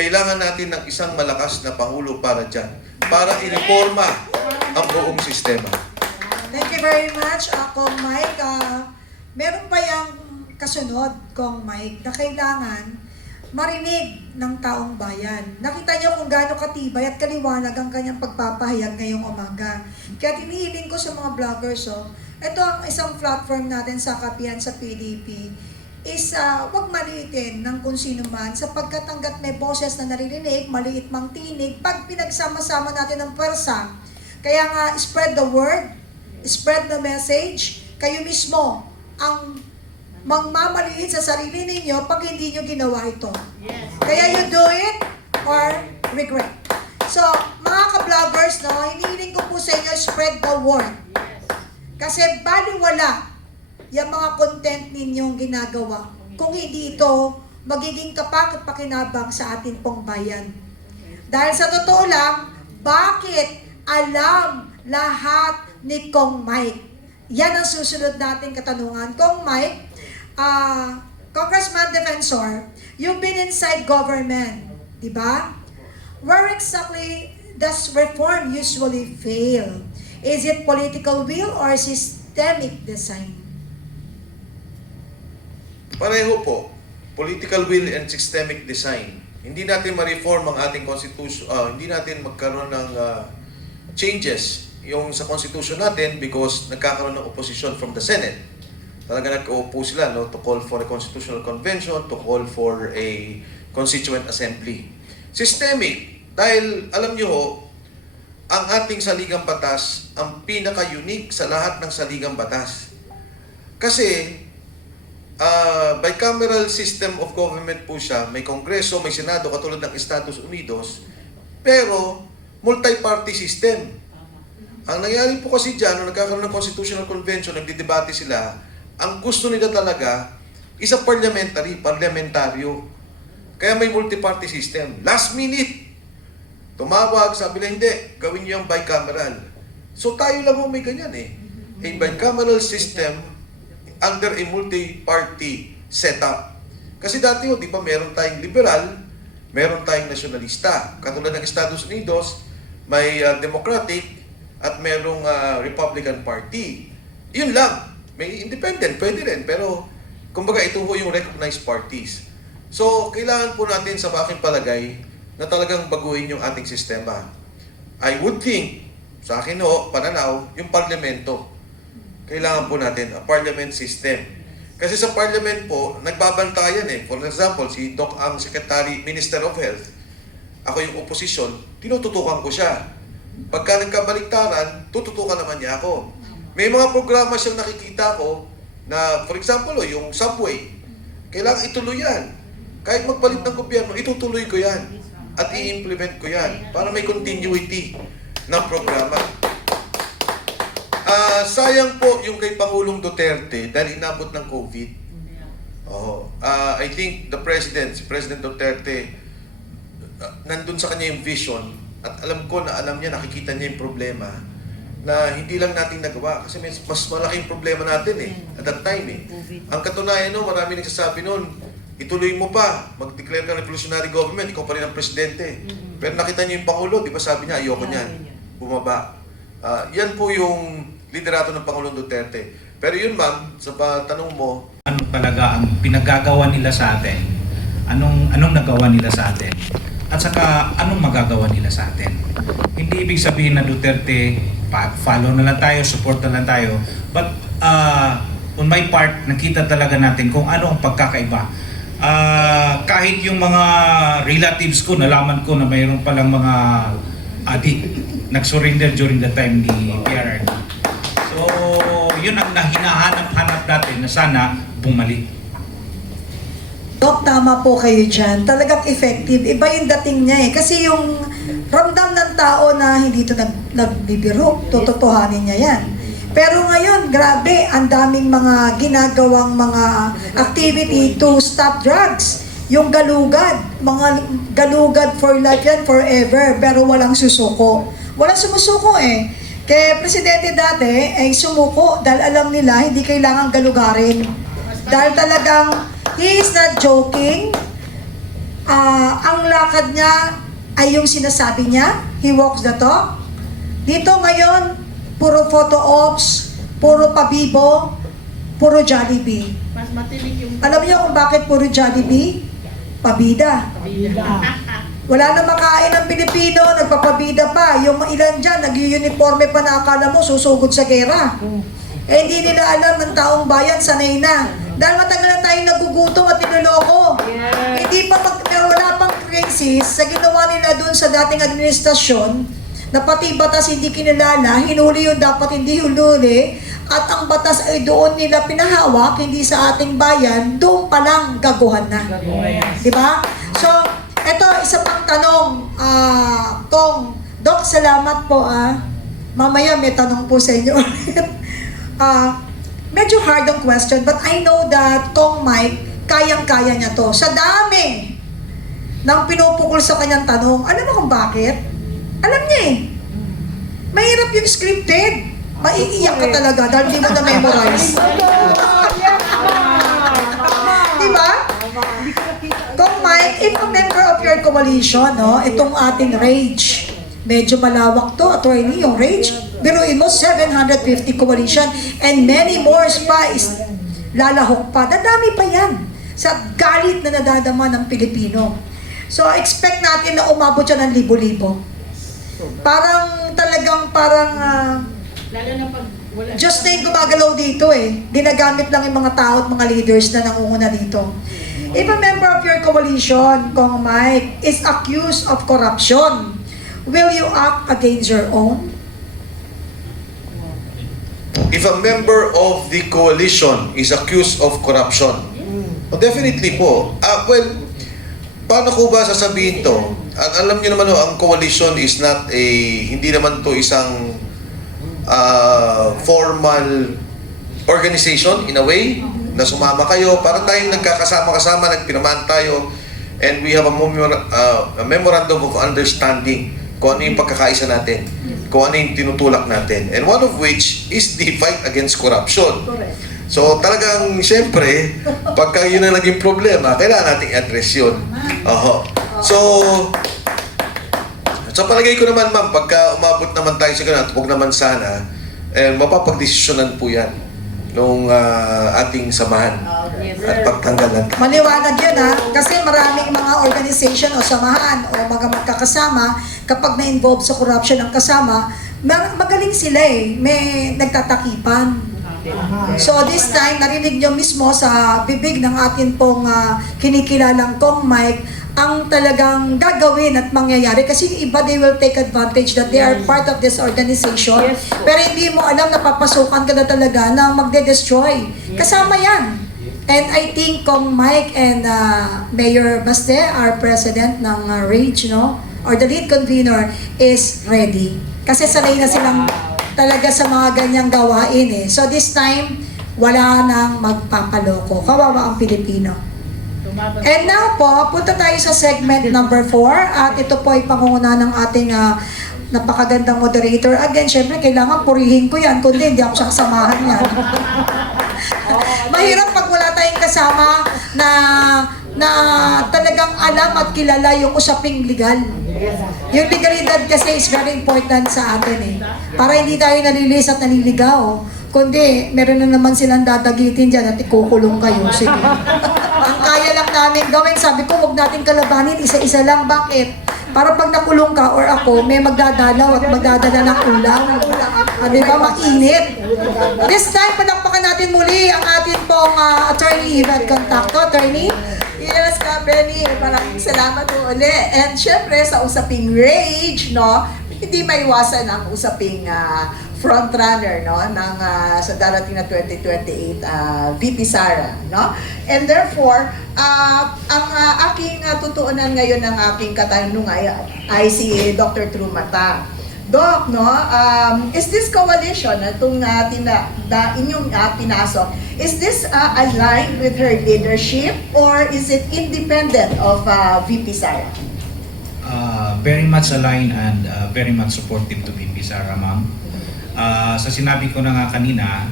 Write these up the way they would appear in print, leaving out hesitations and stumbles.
kailangan natin ng isang malakas na Pangulo para dyan, para ireforma ang buong sistema. Thank you very much, Kong Mike. Meron pa yung kasunod, Kong Mike, na kailangan marinig ng taong bayan. Nakita niyo kung gaano katibay at kaliwanag ang kanyang pagpapahayag ngayong umaga. Kaya tinihiling ko sa mga vloggers, ito ang isang platform natin sa kapihan sa PDP, is wag maliitin ng kung sino man sapagkat hanggat may boses na naririnig, maliit mang tinig, pag pinagsama-sama natin ng pwersa. Kaya nga, spread the word, spread the message, kayo mismo ang magmamaliit sa sarili ninyo pag hindi nyo ginawa ito. Yes. Kaya you do it or regret. So, mga ka-vloggers, hinihiling ko po sa inyo, spread the word. Yes. Kasi baliwala yung mga content ninyong ginagawa kung hindi ito magiging kapakit-pakinabang sa ating pong bayan. Dahil sa totoo lang, bakit alam lahat ni Kong Mike? Yan ang susunod nating katanungan. Kong Mike, Congressman Defensor, you've been inside government, di ba? Where exactly does reform usually fail? Is it political will or systemic design? Pareho po, political will and systemic design. Hindi natin ma-reform ang ating constitution, hindi natin magkaroon ng changes yung sa constitution natin because nagkakaroon ng opposition from the Senate. Talaga nag-uupo sila to call for a constitutional convention, to call for a constituent assembly. Systemic, dahil alam nyo ang ating saligang batas ang pinaka-unique sa lahat ng saligang batas. Kasi bicameral system of government po siya, may Kongreso, may Senado katulad ng Estados Unidos, pero multi-party system. Ang nangyari po kasi dyan, nung nagkakaroon ng constitutional convention, nagdidebate sila, ang gusto nila talaga is a parlamentaryo. Kaya may multi-party system. Last minute, tumawag, sabi na hindi, gawin niyo yung bicameral. So tayo lang may ganyan A bicameral system under a multi-party setup. Kasi dati di ba, meron tayong liberal, meron tayong nasyonalista. Katulad ng Estados Unidos, may Democratic at merong Republican Party. Yun lang. May independent, pwede rin. Pero, kumbaga, ito po yung recognized parties. So, kailangan po natin sa aking palagay na talagang baguhin yung ating sistema. I would think, sa akin pananaw, yung parlamento. Kailangan po natin a parliament system. Kasi sa parliament po, nagbabantayan For example, si Doc ang Secretary, Minister of Health, ako yung opposition, tinututukan ko siya. Pagka nagkabaliktaran, tututukan naman niya ako. May mga programa siyang nakikita ko na, for example, yung subway, kailangan ituloy yan. Kahit magpalit ng gobyerno, itutuloy ko yan. At i-implement ko yan para may continuity ng programa. Sayang po yung kay Pangulong Duterte dahil inabot ng COVID. I think the President, si President Duterte, nandun sa kanya yung vision at alam ko na alam niya, nakikita niya yung problema na hindi lang natin nagawa kasi mas malaking problema natin at that time Ang katunayan marami nagsasabi noon, ituloy mo pa, mag-declare ka revolutionary government, ikaw pa rin ang presidente. Pero nakita niyo yung Pangulo, di ba sabi niya, ayoko niyan, bumaba. Yan po yung liderato ng Pangulong Duterte. Pero yun ma'am, sa tanong mo, ano talaga ang pinagagawa nila sa atin? Anong nagawa nila sa atin? At saka anong magagawa nila sa atin? Hindi ibig sabihin na Duterte, follow na lang tayo, support na lang tayo. But on my part, nakita talaga natin kung ano ang pagkakaiba. Kahit yung mga relatives ko, nalaman ko na mayroon palang mga adik nag-surrender during the time ni PRRD. So, yun ang hinahanap-hanap natin na sana bumalik. Dok, tama po kayo dyan. Talagang effective. Iba yung dating niya Kasi yung ramdam ng tao na hindi ito nagbibiro, tototohanin niya yan. Pero ngayon, grabe, ang daming mga ginagawang mga activity to stop drugs. Yung galugad, mga galugad for life yan, forever, pero walang susuko. Walang sumusuko Kaya presidente dati ay sumuko dahil alam nila hindi kailangan galugarin. Dahil talagang he is not joking. ang lakad niya ay yung sinasabi niya, he walks the talk. Dito ngayon, puro photo ops, puro pabibo, puro Jollibee. Mas matinig yung... Alam niyo kung bakit puro Jollibee? Pabida. Wala na makain ng Pilipino, nagpapabida pa. Yung ilan dyan, nag-uniforme pa na akala mo, susugod sa gera. Eh, hindi nila alam ng taong bayan, sanay na. Dahil matagal na tayong nagugutom at niloloko. Hindi pa pero wala pang crisis sa ginawa nila dun sa dating administrasyon, na pati batas hindi kinilala, hinuli yung dapat hindi hinuli, at ang batas ay doon nila pinahawak, hindi sa ating bayan, doon pa lang gaguhan na. Diba? So, eto, isa pang tanong, Kong, Doc, salamat po Mamaya may tanong po sa inyo. Medyo hard ang question, but I know that Kong Mike, kayang-kaya niya to. Sa dami ng pinupukol sa kanyang tanong, alam mo kung bakit? Alam niya eh. Mahirap yung scripted. Maiiyak ka talaga dahil di mo na-memorize. Diba? Kung Mike, if a member of your coalition, no, itong ating Rage, medyo malawak to, attorney, yung Rage, biruin mo, 750 coalition, and many more pa is lalahok pa. Dadami pa yan sa galit na nadadama ng Pilipino. So, expect natin na umabot siya ng libo-libo. Parang Lalo na pag wala... just na yung gumagalaw dito eh. Ginagamit lang yung mga tao at mga leaders na nangunguna dito. If a member of your coalition, Kong Mike, is accused of corruption, will you act against your own? If a member of the coalition is accused of corruption, definitely po. Well, paano ko ba sasabihin to? At alam niyo naman ang coalition is not hindi naman to isang formal organization in a way na sumama kayo para tayong nagkakasama-kasama, nagpinamaan tayo, and we have a memorandum of understanding kung ano yung pagkakaisa natin, kung ano yung tinutulak natin, and one of which is the fight against corruption. So talagang siyempre, pagka yun ang naging problema, kailangan nating address yun. So, sa palagay ko naman, ma'am, pagka umabot naman tayo sa ganun, at huwag naman sana, mapapagdesisyonan po yan nung ating samahan at pagtanggal natin. Maliwanag yun kasi maraming mga organization o samahan o mga magkakasama, kapag na-involve sa corruption ang kasama, magaling sila may nagtatakipan. So this time, narinig nyo mismo sa bibig ng atin pong kinikilalang Kong Mike, ang talagang gagawin at mangyayari kasi yung iba, they will take advantage that they are part of this organization, pero hindi mo alam na papasukan ka na talaga na magde-destroy. Kasama yan. And I think Kong Mike and Mayor Baste, our president ng Rage, no, or the lead convener, is ready. Kasi sanay na silang talaga sa mga ganyang gawain So this time, wala nang magpapaloko. Kawawa ang Pilipino. And now po, punta tayo sa segment number 4 at ito po ay pangunguna ng ating napakagandang moderator. Again, syempre, kailangan purihin ko yan, kundi hindi ako siya kasamahan yan. Mahirap pag wala tayong kasama na talagang alam at kilala yung usaping legal. Yung legalidad kasi is very important sa atin Para hindi tayo nalilis at naliligaw. Kundi, meron na naman silang dadagitin dyan at ikukulong kayo. Sige. Ang kaya lang namin gawin, sabi ko, huwag natin kalabanin, isa-isa lang. Bakit? Para pag nakulong ka or ako, may magdadalaw at magdadala ng ulam. Di ba? Mainit. This time, palakpakan natin muli ang ating pong attorney, Yvette Contacto. Attorney? Yes, Benny, maraming salamat po ulit. And syempre, sa usaping Rage, no, hindi maiwasan ang usaping frontrunner ng sa darating na 2028 VP Sara, no? And therefore, ang aking tutuunan ngayon ng aking katanungan ay si Dr. Trumata. Doc, no, is this coalition itong inyong pinasok, is this aligned with her leadership or is it independent of VP Sara? Very much aligned and very much supportive to VP Sara, ma'am. Sa sinabi ko na nga kanina,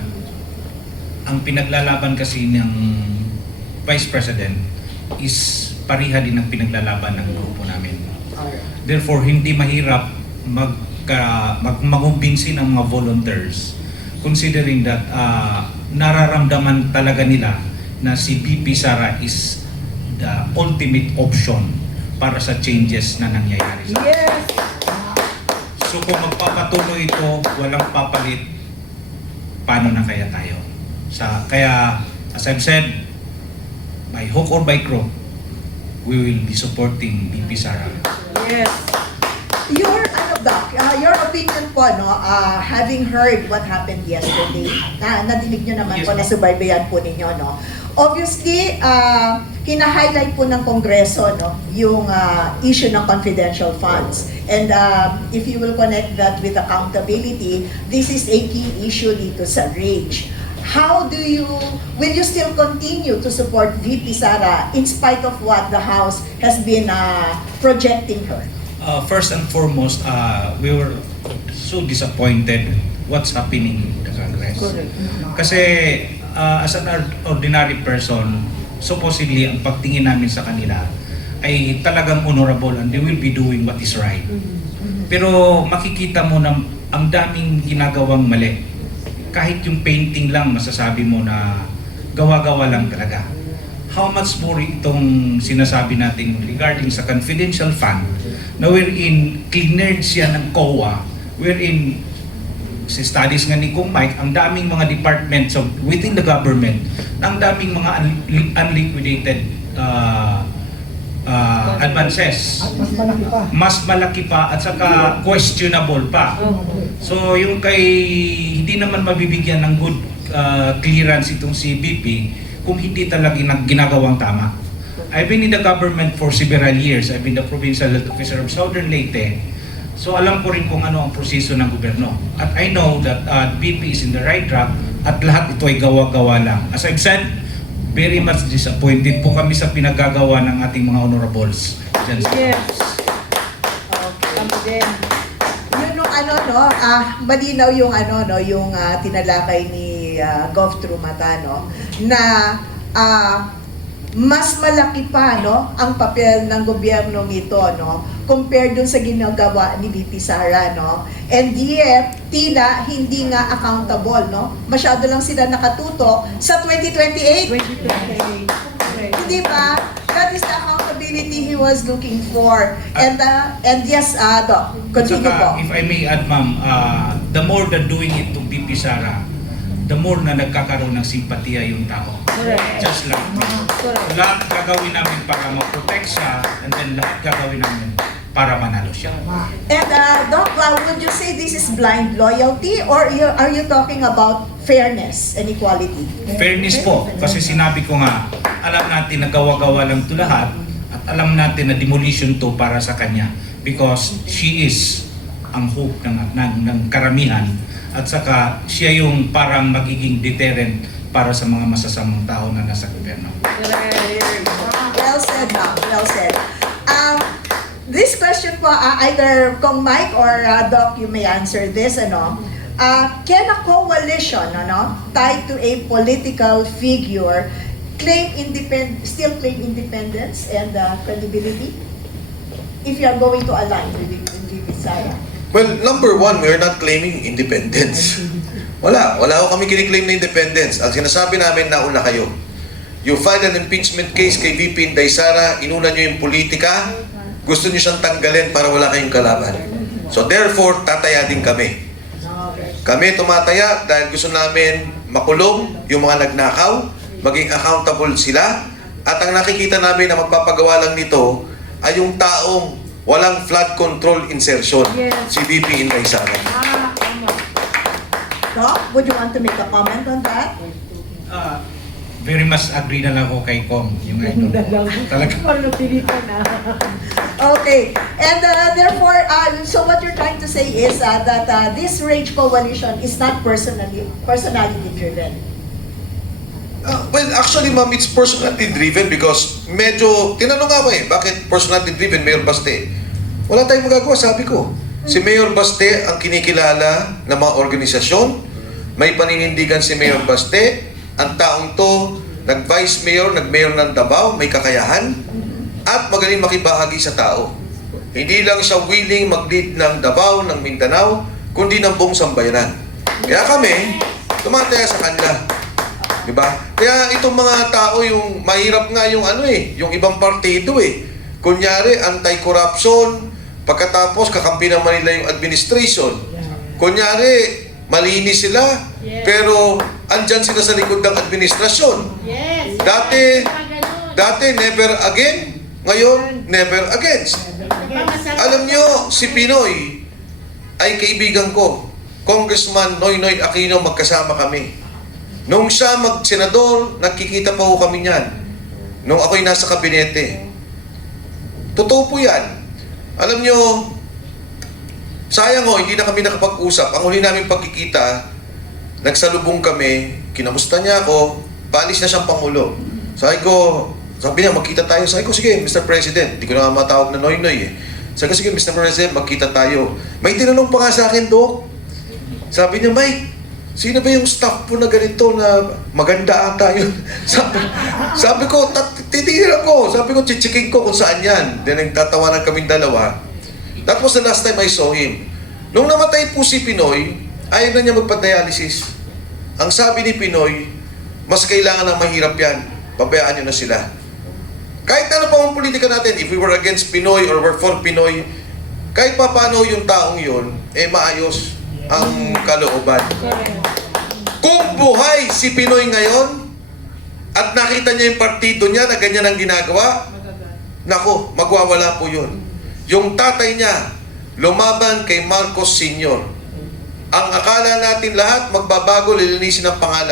ang pinaglalaban kasi ng Vice President is pareha din ang pinaglalaban ng grupo namin. Alright. Therefore, hindi mahirap magumbinsin ng mga volunteers considering that nararamdaman talaga nila na si VP Sara is the ultimate option para sa changes na nangyayari sa Yes! So kung magpapatuloy ito, walang papalit, paano na kaya tayo? Kaya, as I've said, by hook or by crook, we will be supporting VP Sara. Yes. Your Doc, your opinion po, no, having heard what happened yesterday, nadinig nyo naman Yes, po, ma'am. nasubaybayan po ninyo, no? Obviously, hina-highlight po ng Kongreso, no, yung issue ng confidential funds. And if you will connect that with accountability, this is a key issue dito sa RAGE. Will you still continue to support VP Sara in spite of what the House has been projecting her? First and foremost, we were so disappointed what's happening in the Congress. Kasi as an ordinary person, supposedly ang pagtingin namin sa kanila ay talagang honorable and they will be doing what is right. Pero makikita mo na ang daming ginagawang mali. Kahit yung painting lang, masasabi mo na gawa-gawa lang talaga. How much more itong sinasabi natin regarding sa confidential fund na wherein cleared siya ng COA, wherein si studies nga ni Kung Mike, ang daming mga departments within the government, ang daming mga unliquidated advances. Mas malaki pa at saka questionable pa. So yung kay hindi naman mabibigyan ng good clearance itong si BP kung hindi talaga ginagawang tama. I've been in the government for several years. I've been the provincial health officer of Southern Leyte. So alam ko rin kung ano ang proseso ng gobyerno. At I know that BP is in the right track at lahat ito ay gawa-gawa lang. As I've said, very much disappointed po kami sa pinagagawa ng ating mga honorables. Dyan sa Yes. Okay. Yun yung malinaw yung yung tinalakay ni Gov. Trumata, no, na mas malaki pa, no, ang papel ng gobyernong ito, no, compared dun sa ginagawa ni VP Sara, no. And yet, tila hindi nga accountable, no. Masyado lang sila nakatutok sa 2028. Hindi ba? That is the accountability he was looking for. And yes, Doc, continue po. Saka, if I may add, ma'am, the more than doing it to VP Sara, the more na nagkakaroon ng simpatiya yung tao. Correct. Just like Correct. lahat gagawin namin para mag-protect siya and then lahat gagawin namin para manalo siya. And Doc, would you say this is blind loyalty or are you talking about fairness and equality? Fairness po, kasi sinabi ko nga, alam natin na gawa-gawa lang ito lahat at alam natin na demolition to para sa kanya because she is ang hope ng karamihan at saka siya yung parang magiging deterrent para sa mga masasamang tao na nasa gobyerno. Well said, Doc. Well said. This question po, either Kong Mike or Doc, you may answer this, can a coalition, tied to a political figure still claim independence and credibility? If you are going to align with VP Sara? Well, number one, we are not claiming independence. Wala ko kami kiniklaim na independence. Ang sinasabi namin, nauna kayo. You filed an impeachment case kay VP Inday Sara, inuna nyo yung politika, gusto nyo siyang tanggalin para wala kayong kalaban. So therefore, tataya din kami. Kami tumataya dahil gusto namin makulong yung mga nagnakaw, maging accountable sila, at ang nakikita namin na magpapagawa lang nito ay yung taong walang flood control insertion, si VP Inday Sara. Doc, would you want to make a comment on that? Very much agree na lang ako kay Kong, yung idol ko. Talaga. Okay, and therefore, so what you're trying to say is that this RAGE coalition is not personality driven. Well, actually, ma'am, it's personality driven because medyo, tinanong nga ako bakit personality driven, Mayor Baste? Wala tayong magagawa, sabi ko. Si Mayor Baste ang kinikilala ng mga organisasyon, may paninindigan si Mayor Baste, ang taong to, nag-vice mayor, nag-mayor ng Davao, may kakayahan, at magaling makibahagi sa tao. Hindi lang siya willing mag-lead ng Davao, ng Mindanao, kundi ng buong sambayanan. Kaya kami, tumataya sa kanila. Diba? Kaya itong mga tao, yung mahirap nga yung yung ibang partido Kunyari, anti-corruption, pagkatapos kakampi naman nila yung administration. Kunyari, malinis sila, pero andyan sila sa likod ng administrasyon. Yes. Dati never again, ngayon never against. Alam nyo, si Pinoy ay kaibigan ko. Congressman Noynoy Aquino, magkasama kami. Nung siya mag-senador, nagkikita pa ho kami niyan. Nung ako'y nasa kabinete. Totoo po yan. Alam nyo, sayang ho, hindi na kami nakapag-usap. Ang huli namin pagkikita, nagsalubong kami, kinamusta niya ako, paalis na siyang Pangulo. Sabi niya, magkita tayo. Sabi ko, sige, Mr. President. Hindi ko na matawag na Noynoy Sabi ko, sige, Mr. President, magkita tayo. May tinanong pa nga sa akin, Dok. Sabi niya, Mike, sino ba yung staff po na ganito na maganda ata yun? sabi ko, titigil ako. Sabi ko, chichiking ko kung saan yan. Then nagtatawanan kaming dalawa. That was the last time I saw him. Nung namatay po si Pinoy, ayaw na niya magpa-dialysis. Ang sabi ni Pinoy, mas kailangan ng mahirap yan. Pabayaan niyo na sila. Kahit ano pa ang politika natin, if we were against Pinoy or were for Pinoy, kahit pa paano yung taong yun, maayos ang kalooban. Kung buhay si Pinoy ngayon, at nakita niya yung partido niya na ganyan ang ginagawa, nako, magwawala po yun. Yung tatay niya, lumaban kay Marcos Sr. Ang akala natin lahat, magbabago, lilinisin ang pangalan.